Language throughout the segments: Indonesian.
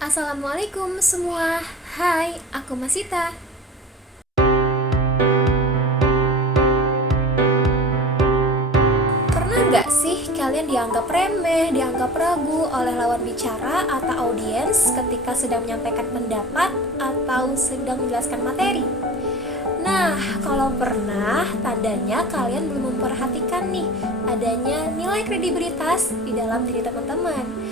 Assalamualaikum semua. Hai, aku Masita. Pernah nggak sih kalian dianggap remeh, dianggap ragu oleh lawan bicara atau audiens ketika sedang menyampaikan pendapat atau sedang menjelaskan materi? Nah, kalau pernah, tandanya kalian belum memperhatikan nih adanya nilai kredibilitas di dalam diri teman-teman.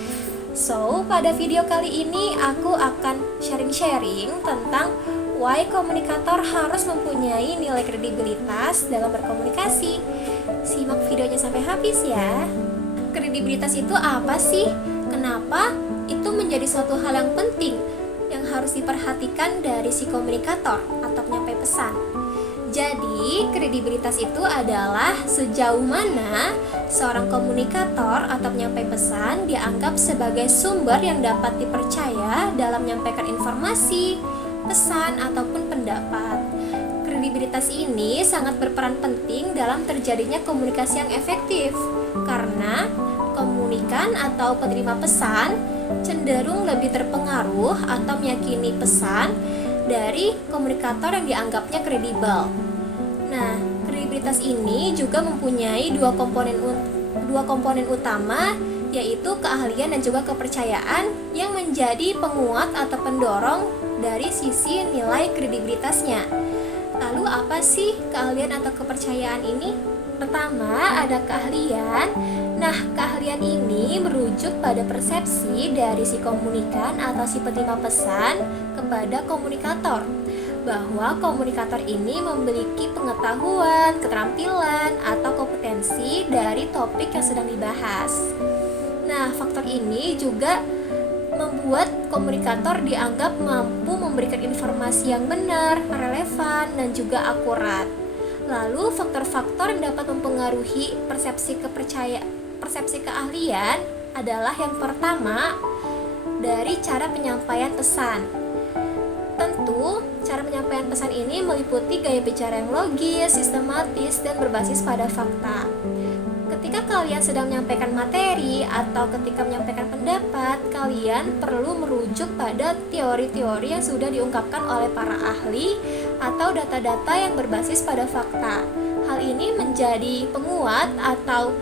So, pada video kali ini aku akan sharing-sharing tentang why komunikator harus mempunyai nilai kredibilitas dalam berkomunikasi. Simak videonya sampai habis ya. Kredibilitas itu apa sih? Kenapa itu menjadi suatu hal yang penting yang harus diperhatikan dari si komunikator atau penyampai pesan? Jadi, kredibilitas itu adalah sejauh mana seorang komunikator atau penyampai pesan dianggap sebagai sumber yang dapat dipercaya dalam menyampaikan informasi, pesan, ataupun pendapat. Kredibilitas ini sangat berperan penting dalam terjadinya komunikasi yang efektif, karena komunikan atau penerima pesan cenderung lebih terpengaruh atau meyakini pesan dari komunikator yang dianggapnya kredibel. Nah, kredibilitas ini juga mempunyai dua komponen utama, yaitu keahlian dan juga kepercayaan yang menjadi penguat atau pendorong dari sisi nilai kredibilitasnya. Lalu apa sih keahlian atau kepercayaan ini? Pertama, ada keahlian. Nah, keahlian ini merujuk pada persepsi dari si komunikan atau si penerima pesan kepada komunikator, bahwa komunikator ini memiliki pengetahuan, keterampilan, atau kompetensi dari topik yang sedang dibahas. Nah, faktor ini juga membuat komunikator dianggap mampu memberikan informasi yang benar, relevan, dan juga akurat. Lalu faktor-faktor yang dapat mempengaruhi persepsi keahlian adalah yang pertama, dari cara penyampaian pesan. Tentu, cara penyampaian pesan ini meliputi gaya bicara yang logis, sistematis, dan berbasis pada fakta. Ketika kalian sedang menyampaikan materi atau ketika menyampaikan pendapat, kalian perlu merujuk pada teori-teori yang sudah diungkapkan oleh para ahli atau data-data yang berbasis pada fakta. Hal ini menjadi penguat atau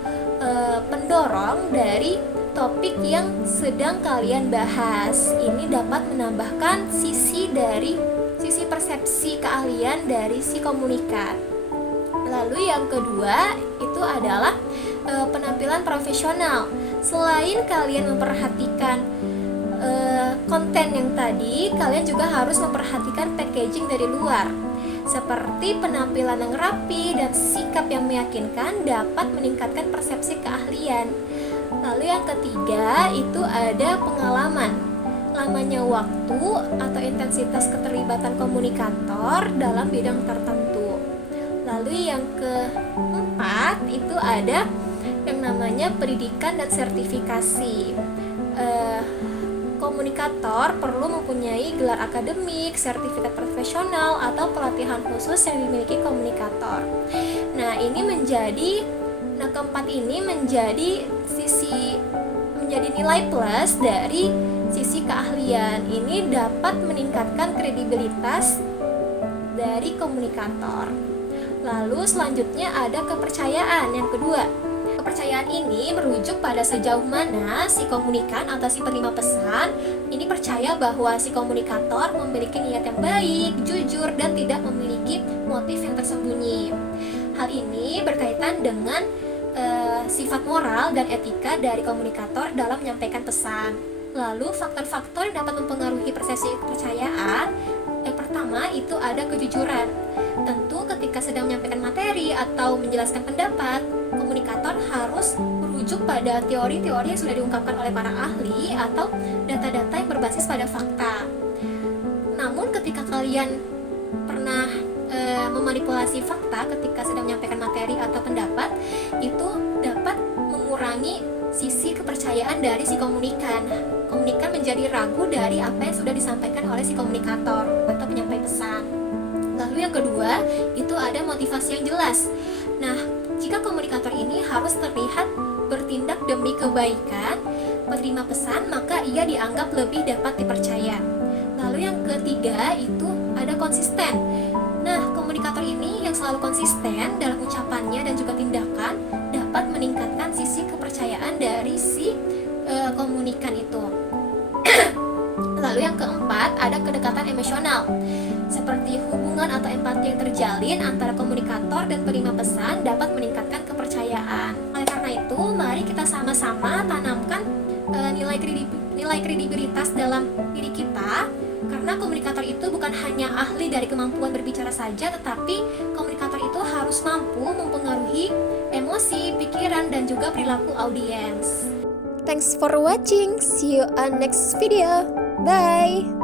pendorong dari topik yang sedang kalian bahas. Ini dapat menambahkan sisi persepsi keahlian dari si komunikat. Lalu yang kedua itu adalah penampilan profesional. Selain kalian memperhatikan konten yang tadi, kalian juga harus memperhatikan packaging dari luar, seperti penampilan yang rapi dan sikap yang meyakinkan dapat meningkatkan persepsi keahlian. Lalu yang ketiga itu ada pengalaman. Lamanya waktu atau intensitas keterlibatan komunikator dalam bidang tertentu. Lalu yang keempat itu ada yang namanya pendidikan dan sertifikasi. Komunikator perlu mempunyai gelar akademik, sertifikat profesional, atau pelatihan khusus yang dimiliki komunikator. Keempat ini menjadi nilai plus dari sisi keahlian. Ini dapat meningkatkan kredibilitas dari komunikator. Lalu selanjutnya ada kepercayaan yang kedua. Kepercayaan ini merujuk pada sejauh mana si komunikan atau si penerima pesan ini percaya bahwa si komunikator memiliki niat yang baik, jujur, dan tidak memiliki motif yang tersembunyi. Hal ini berkaitan dengan sifat moral dan etika dari komunikator dalam menyampaikan pesan. Lalu faktor-faktor yang dapat mempengaruhi persepsi kepercayaan, yang pertama itu ada kejujuran. Tentu ketika sedang menyampaikan materi atau menjelaskan pendapat, komunikator harus merujuk pada teori-teori yang sudah diungkapkan oleh para ahli atau data-data yang berbasis pada fakta. Namun ketika kalian pernah memanipulasi fakta ketika sedang menyampaikan materi atau pendapat, itu dapat mengurangi sisi kepercayaan dari si komunikan. Komunikan menjadi ragu dari apa yang sudah disampaikan oleh si komunikator atau penyampai pesan. Lalu yang kedua, itu ada motivasi yang jelas. Nah, jika komunikator ini harus terlihat bertindak demi kebaikan penerima pesan, maka ia dianggap lebih dapat dipercaya konsisten. Nah, komunikator ini yang selalu konsisten dalam ucapannya dan juga tindakan dapat meningkatkan sisi kepercayaan dari si komunikan itu. Lalu yang keempat, ada kedekatan emosional. Seperti hubungan atau empati yang terjalin antara komunikator dan penerima pesan dapat meningkatkan kepercayaan. Oleh karena itu, mari kita sama-sama tanamkan nilai kredibilitas dalam diri kita, karena komunikator itu bukan hanya ahli dari kemampuan berbicara saja, tetapi komunikator itu harus mampu mempengaruhi emosi, pikiran, dan juga perilaku audiens. Thanks for watching. See you on next video. Bye.